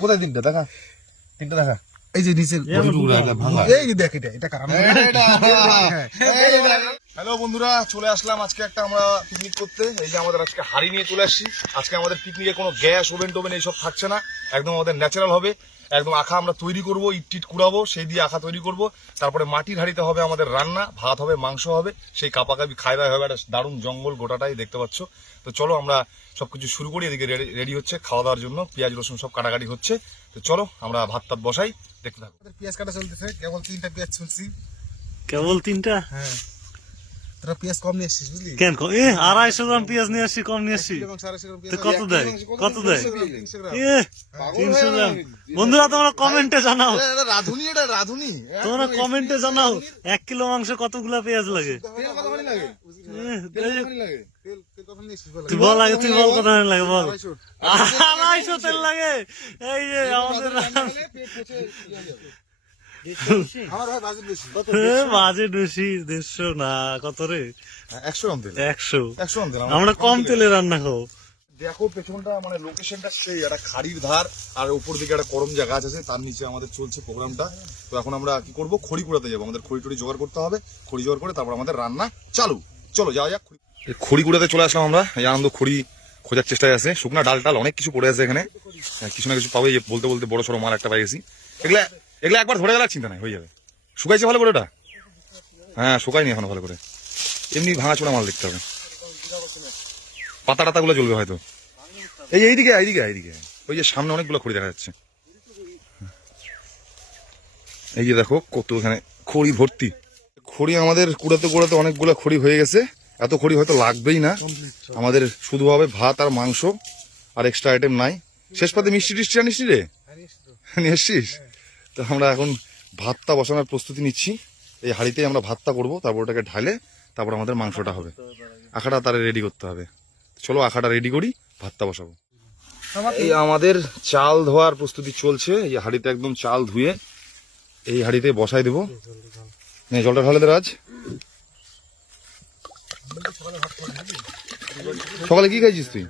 কোথায় তিনটা দেখা, তিনটা দেখা, এই যে নিচে ভাঙা, এই দেখ এটা কারণ। হ্যালো বন্ধুরা, চলে আসলাম আজকে একটা আমরা পিকনিক করতে। এই যে আমাদের আজকে হাড়ি নিয়ে চলে আসছি। আজকে আমাদের পিকনিকে কোনো গ্যাস ওভেন টোভেন এইসব থাকছে না, একদম আমাদের ন্যাচারাল হবে। একদম আখা আমরা তৈরি করব, ইট টিট কুড়াবো, সেই দিয়ে আখা তৈরি করব। তারপরে মাটির হাঁড়িতে হবে আমাদের রান্না, ভাত হবে, মাংস হবে, সেই কাপাকাপি খাই দাওয়া হবে। একটা দারুণ জঙ্গল গোটাটাই দেখতে পাচ্ছ। তো চলো আমরা সবকিছু শুরু করি। এদিকে রেডি হচ্ছে খাওয়া দাওয়ার জন্য, পেঁয়াজ রসুন সব কাটাকাটি হচ্ছে। তো চলো আমরা ভাত টাত বসাই, দেখতে থাকো। পেঁয়াজ কাটা চলতেছে, কেবল 3টা পেঁয়াজ ছুলছি। কেবল 3টা? হ্যাঁ, তোরা পেঁয়াজ কম নিয়ে আসছিস বুঝলি? কেন 250 গ্রাম পেঁয়াজ নিয়ে আসছি, কম নিয়ে আসছি। কত দেয়, কত দেয়? 300 গ্রাম। বন্ধুরা তোমরা কমেন্টে জানাও, রাধুনি, এটা রাধুনি, তোমরা কমেন্টে জানাও 1 কিলো মাংস কতগুলা পেঁয়াজ লাগে। তুই বল আগে, তুই বল কত লাগে, বল। 250 তেল লাগে। এই যে আমাদের বাজেট বেশি, 150 না কত রে, 100 গ্রাম তেল, 100 গ্রাম। আমরা কম তেলে রান্না খাবো। দেখো পেছনটা মানে লোকেশনটা সেই একটা খাড়ির ধার, আর উপর দিকে একটা করমজা গাছ আছে, তার নিচে আমাদের চলছে প্রোগ্রামটা। তো এখন আমরা কি করব, খড়ি কুড়াতে যাবো। আমাদের খড়ি টড়ি জোগাড় করতে হবে, খড়ি জোগাড় করে তারপর আমাদের রান্না চালু। চলো যাওয়া যাক। খড়ি কুড়াতে চলে আসলাম আমরা। এই আনন্দ খড়ি খোঁজার চেষ্টায় আছে, শুকনা ডাল টাল অনেক কিছু পড়ে আছে এখানে, কিছু না কিছু পাবে। যে বলতে বলতে বড় সড়ো মাল একটা পাই গেছি। এগুলা এগুলা একবার ধরে গেলে চিন্তা নাই, হয়ে যাবে। শুকাইছে ভালো করে ওটা? হ্যাঁ, শুকায়নি এখনো ভালো করে, এমনি ভাঙাচোড়া মাল দেখতে হবে। পাতা টাতা গুলো জ্বলবে হয়তো। এইদিকে এইদিকে এইদিকে ওই যে সামনে অনেকগুলো খড়ি দেখা যাচ্ছে। এই যে দেখো কত এখানে খড়ি ভর্তি। খড়ি আমাদের কুড়াতে কুড়াতে অনেকগুলো খড়ি হয়ে গেছে। এত খড়ি হয়তো লাগবেই না আমাদের, শুধু হবে ভাত আর মাংস, আর এক্সট্রা আইটেম নাই। শেষ পাতে মিষ্টি টিষ্টি আনিস রে, নিয়ে এসছিস? তো আমরা এখন ভাতটা বসানোর প্রস্তুতি নিচ্ছি। এই হাঁড়িতেই আমরা ভাতটা করবো, তারপর ওটাকে ঢালে তারপর আমাদের মাংসটা হবে। আখাটা তারে রেডি করতে হবে। চলো আখাটা রেডি করি, ভাতটা বসাবো। এই আমাদের চাল ধোয়ার প্রস্তুতি চলছে। এই হাঁড়িতে একদম চাল ধুয়ে এই হাঁড়িতে বসাই দেবো। জলটা ঢালে দে রাজ। সকালে কি খাইছিস তুই?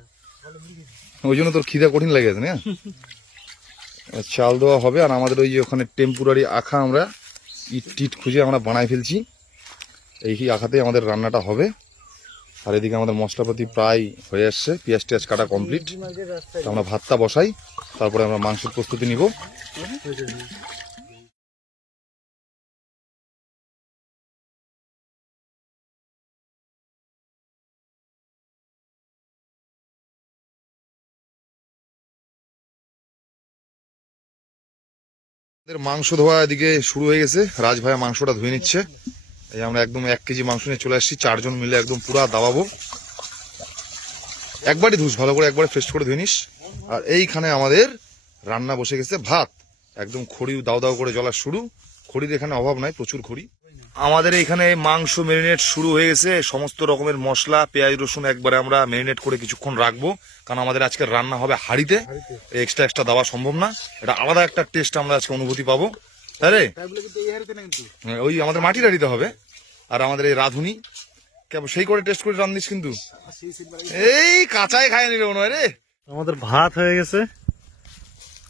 ওই জন্য তোর খিদা কঠিন লেগে গেছে না? চাল দেওয়া হবে, আর আমাদের ওই যে ওখানে টেম্পোরারি আখা আমরা ইট টিট খুঁজে আমরা বানাই ফেলছি। এই আখাতেই আমাদের রান্নাটা হবে। আর এদিকে আমাদের মশলাপাতি প্রায় হয়ে আসছে, পেঁয়াজ টেয়াজ কাটা কমপ্লিট। আমরা ভাতটা বসাই, তারপরে আমরা মাংসের প্রস্তুতি নিব। মাংস ধোয়া এদিকে শুরু হয়ে গেছে, রাজ ভাইয়া মাংসটা ধুয়ে নিচ্ছে। এই আমরা একদম 1 কেজি মাংস নিয়ে চলে আসছি, 4 জন মিলে একদম পুরা দাবাবো। একবারই ধুস ভালো করে, একবারে ফ্রেশ করে ধুয়ে নিস। আর এইখানে আমাদের রান্না বসে গেছে, ভাত একদম খড়ি দাও দাও করে জ্বলা শুরু। খড়ির এখানে অভাব নাই, প্রচুর খড়ি। আমাদের এখানে মাংস ম্যারিনেট শুরু হয়ে গেছে। সমস্ত রকমের মশলা পেঁয়াজ রসুন একবারে আমরা ম্যারিনেট করে কিছুক্ষণ রাখবো, কারণ আমাদের আজকে রান্না হবে হাঁড়িতে। এক্সট্রা দেওয়া সম্ভব না, এটা আলাদা একটা টেস্ট আমরা আজকে অনুভূতি পাবো। তাই রে, ওই আমাদের মাটির হাঁড়িতে হবে। আর আমাদের এই রাঁধুনি সেই করে টেস্ট করে রান্ধিস, কিন্তু এই কাঁচাই খায় নিল মনে হয় রে। আমাদের ভাত হয়ে গেছে,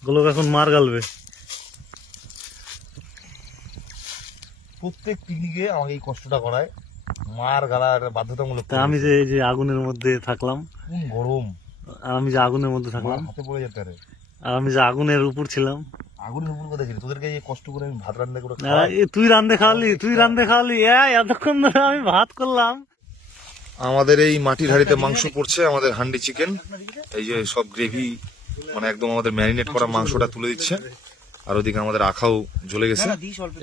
গোলক এখন মার গালবে। প্রত্যেক পিকনিকে আমাকে এই কষ্টটা করায়, মার গালা বাধ্যতামূলক। আমি যে এই যে আগুনের মধ্যে থাকলাম, গরম, আর আমি যে আগুনের মধ্যে থাকলাম, হাতে পড়ে যেতে রে। আর আমি যে আগুনের উপর ছিলাম। আগুনের উপর কথা ছিল, তোদেরকে এই কষ্ট করে আমি ভাত রান্না করে তুই রান্ধে খাওয়ালি এতক্ষণ ধরে আমি ভাত করলাম। আমাদের এই মাটির হাঁড়িতে মাংস পড়ছে, আমাদের হান্ডি চিকেন। এই যে সব গ্রেভি মানে একদম আমাদের ম্যারিনেট করা মাংসটা তুলে দিচ্ছে। আর ওদিকে আমাদের আখাও জ্বলে গেছে।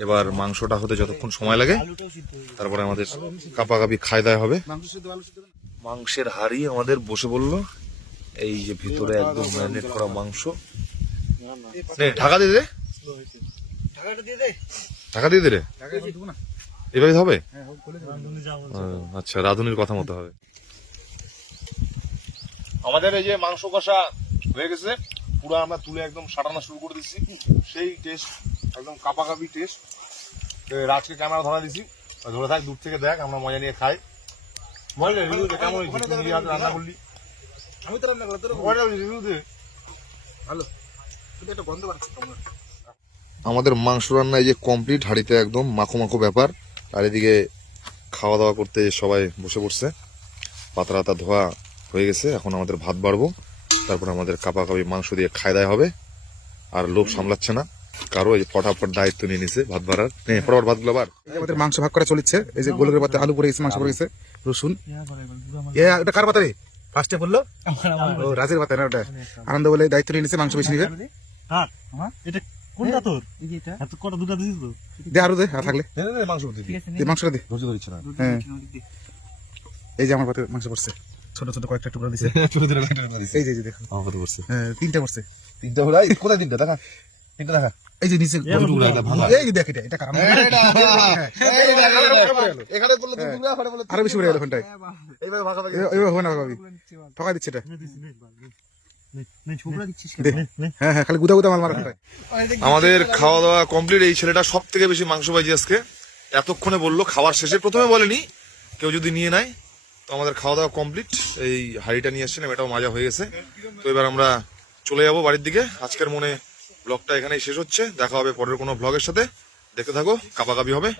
এবার মাংসটা হতে যতক্ষণ সময় লাগে, তারপরে আমাদের কাপাকাপি খাই দাওয়া হবে। মাংসের হাঁড়ি আমাদের বসে বললো, এই যে ভিতরে একদম ম্যারিনেট করা মাংস। ঢাকা দিয়ে দে, ঢাকা দিয়ে দে রে, এভাবে হবে। আচ্ছা, রাঁধুনির কথা মতো হবে। আমাদের এই যে মাংস কষা হয়ে গেছে, পুরো আমরা তুলে একদম সাটানো শুরু করে দিচ্ছি। সেই টেস্ট, একদম কাপাকাপি টেস্ট। রাজকে ক্যামেরা ধরা দিছি, ধরে থাক, দূর থেকে দেখ, আমরা মজা নিয়ে খাই। কেমন রান্না করলি? আমি তো রান্না করলাম, রিভিউ দে। ভালো, আমাদের মাংস রান্না এই যে কমপ্লিট, হাঁড়িতে একদম মাখো মাখো ব্যাপার। আর এদিকে খাওয়া দাওয়া করতে সবাই বসে পড়ছে, পাতা ধোয়া হয়ে গেছে। এখন আমাদের ভাত বাড়বো, তারপর আমাদের কাপা কাপি মাংস দিয়ে খাই দায় হবে। আর লোভ সামলাচ্ছে না কারো, এই যে ফটাফট দায়িত্ব নিয়ে নিছে ভাত বাড়ার। ফটাফট ভাতগুলো আবার আমাদের মাংস ভাগ করা চলছে। এই যে গোলকের পাতে আলু পড়ে গেছে, মাংস পড়ে গেছে, রসুন। এটা কার পাতা রে? ফার্স্টে বললো ও রাজের পাতা না, ওটা আনন্দ বলে দায়িত্ব নিয়ে নিছে, মাংস বেশি নিবে। এটা কোনটা তোর? এত কটা দুটা দিছিস তো? দে আরো দে, আর থাকলে মাংস দে, মাংসটা দে। ধৈর্য ধরছে না। হ্যাঁ, এই যে আমার পাতে মাংস পড়ছে, ছোট ছোট কয়েকটা টুকরা দিছে। এই যে দেখো, হ্যাঁ, তিনটা পড়ছে। তিনটা হলো, কোথায় তিনটা দেখা? তিনটা দেখা, এই যে নিচে এই দেখ, এটা কারণ আরো বেশি পড়ে গেল ওখানটায়। এইভাবে হবে না ভাবি, ঠকাই দিচ্ছে এটা। হ্যাঁ হ্যাঁ, খালি গুদা গুদা মাল মারা ওখানটায়। আমাদের খাওয়া দাওয়া কমপ্লিট। এই ছেলেটা সব থেকে বেশি মাংস পাইছি আজকে, এতক্ষণে বললো খাওয়ার শেষে, প্রথমে বলেনি কেউ যদি নিয়ে নেয়। তো আমাদের খাওয়া দাওয়া কমপ্লিট, এই হাঁড়িটা নিয়ে এসেছিলাম, এটাও মাজা হয়ে গেছে। তো এবার আমরা চলে যাবো বাড়ির দিকে। আজকের মনে ব্লগটা এখানেই শেষ হচ্ছে, দেখা হবে পরের কোনো ব্লগের সাথে। দেখতে থাকো, কাপাকাপি হবে।